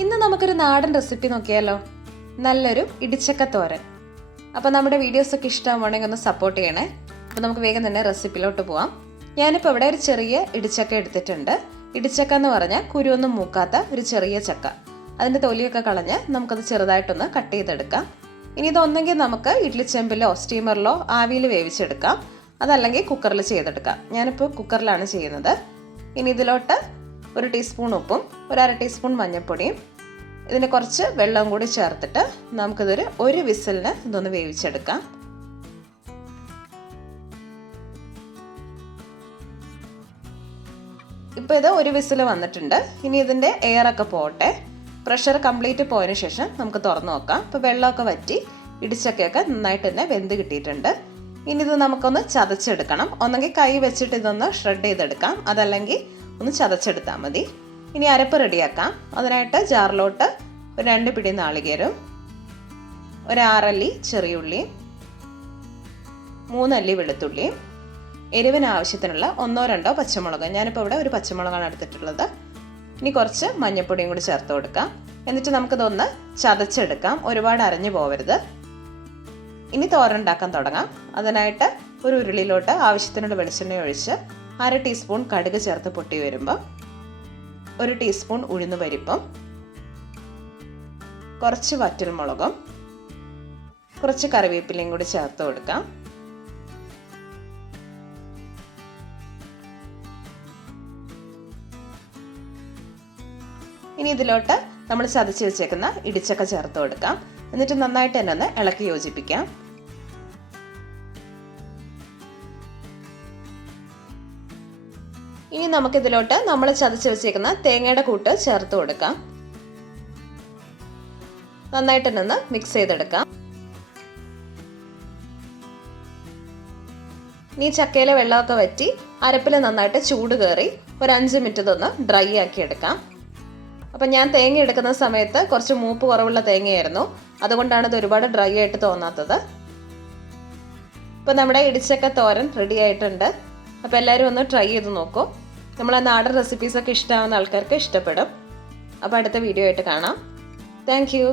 ഇന്ന് നമുക്കൊരു നാടൻ റെസിപ്പി നോക്കിയാലോ. നല്ലൊരു ഇടിച്ചക്ക തോരൻ. അപ്പോൾ നമ്മുടെ വീഡിയോസൊക്കെ ഇഷ്ടമാണെങ്കിൽ ഒന്ന് സപ്പോർട്ട് ചെയ്യണേ. അപ്പോൾ നമുക്ക് വേഗം തന്നെ റെസിപ്പിയിലോട്ട് പോവാം. ഞാനിപ്പോൾ ഇവിടെ ഒരു ചെറിയ ഇടിച്ചക്ക എടുത്തിട്ടുണ്ട്. ഇടിച്ചക്ക എന്ന് പറഞ്ഞാൽ കുരുവൊന്നും മൂക്കാത്ത ഒരു ചെറിയ ചക്ക. അതിൻ്റെ തൊലിയൊക്കെ കളഞ്ഞ് നമുക്കത് ചെറുതായിട്ടൊന്ന് കട്ട് ചെയ്തെടുക്കാം. ഇനി ഇതൊന്നെങ്കിൽ നമുക്ക് ഇഡ്ഡലി ചെമ്പിലോ സ്റ്റീമറിലോ ആവിയിൽ വേവിച്ചെടുക്കാം, അതല്ലെങ്കിൽ കുക്കറിൽ ചെയ്തെടുക്കാം. ഞാനിപ്പോൾ കുക്കറിലാണ് ചെയ്യുന്നത്. ഇനി ഇതിലോട്ട് 1 ടീസ്പൂൺ ഉപ്പും 1/2 ടീസ്പൂൺ മഞ്ഞൾപ്പൊടിയും ഇതിന് കുറച്ച് വെള്ളം കൂടി ചേർത്തിട്ട് നമുക്കിതൊരു 1 വിസിലിന് ഇതൊന്ന് വേവിച്ചെടുക്കാം. ഇപ്പോൾ ഇത് 1 വിസിൽ വന്നിട്ടുണ്ട്. ഇനി ഇതിൻ്റെ എയറൊക്കെ പോട്ടെ. പ്രഷർ കംപ്ലീറ്റ് പോയതിനു ശേഷം നമുക്ക് തുറന്നു നോക്കാം. ഇപ്പോൾ വെള്ളമൊക്കെ വറ്റി ഇടിച്ചക്കയൊക്കെ നന്നായിട്ട് തന്നെ വെന്ത് കിട്ടിയിട്ടുണ്ട്. ഇനി ഇത് നമുക്കൊന്ന് ചതച്ചെടുക്കണം. ഒന്നെങ്കിൽ കൈ വെച്ചിട്ട് ഇതൊന്ന് ഷ്രെഡ് ചെയ്തെടുക്കാം, അതല്ലെങ്കിൽ ഒന്ന് ചതച്ചെടുത്താൽ മതി. ഇനി അരപ്പ് റെഡിയാക്കാം. അതിനായിട്ട് ജാറിലോട്ട് 2 പിടി നാളികേരം, 6 അല്ലി ചെറിയുള്ളിയും 3 അല്ലി വെളുത്തുള്ളിയും, എരിവിന് ആവശ്യത്തിനുള്ള 1-2 പച്ചമുളക്. ഞാനിപ്പോൾ ഇവിടെ ഒരു പച്ചമുളകാണ് എടുത്തിട്ടുള്ളത്. ഇനി കുറച്ച് മഞ്ഞൾപ്പൊടിയും കൂടി ചേർത്ത് കൊടുക്കാം. എന്നിട്ട് നമുക്കിതൊന്ന് ചതച്ചെടുക്കാം, ഒരുപാട് അരഞ്ഞു പോകരുത്. ഇനി തോരനുണ്ടാക്കാൻ തുടങ്ങാം. അതിനായിട്ട് ഒരു ഉരുളിയിലോട്ട് ആവശ്യത്തിനുള്ള വെളിച്ചെണ്ണ ഒഴിച്ച് 1/2 ടീസ്പൂൺ കടുക് ചേർത്ത് പൊട്ടി വരുമ്പോൾ 1 ടീസ്പൂൺ ഉഴുന്നുപരിപ്പും കുറച്ച് വറ്റൽമുളകും കുറച്ച് കറിവേപ്പിലയും കൂടി ചേർത്ത് കൊടുക്കാം. ഇനി ഇതിലോട്ട് നമ്മൾ ചതച്ച് വെച്ചേക്കുന്ന ഇടിച്ചക്ക ചേർത്ത് കൊടുക്കാം. എന്നിട്ട് നന്നായിട്ട് തന്നെ ഒന്ന് ഇളക്കി യോജിപ്പിക്കാം. ഇനി നമുക്കിതിലോട്ട് നമ്മൾ ചതച്ച് വെച്ചേക്കുന്ന തേങ്ങയുടെ കൂട്ട് ചേർത്ത് കൊടുക്കാം. നന്നായിട്ട് തന്നെ ഒന്ന് മിക്സ് ചെയ്തെടുക്കാം. ഇനി ചക്കയിലെ വെള്ളമൊക്കെ വറ്റി അരപ്പിൽ നന്നായിട്ട് ചൂട് കയറി ഒരു 5 മിനിറ്റ് ഇതൊന്ന് ഡ്രൈ ആക്കി എടുക്കാം. അപ്പം ഞാൻ തേങ്ങ എടുക്കുന്ന സമയത്ത് കുറച്ച് മൂപ്പ് കുറവുള്ള തേങ്ങയായിരുന്നു, അതുകൊണ്ടാണ് ഇത് ഒരുപാട് ഡ്രൈ ആയിട്ട് തോന്നാത്തത്. ഇപ്പം നമ്മുടെ ഇടിച്ചക്ക തോരൻ റെഡി ആയിട്ടുണ്ട്. അപ്പോൾ എല്ലാവരും ഒന്ന് ട്രൈ ചെയ്ത് നോക്കൂ. നമ്മളെ നാടൻ റെസിപ്പീസൊക്കെ ഇഷ്ടമാവുന്ന ആൾക്കാർക്ക് ഇഷ്ടപ്പെടും. അപ്പോൾ അടുത്ത വീഡിയോ ആയിട്ട് കാണാം. Thank you.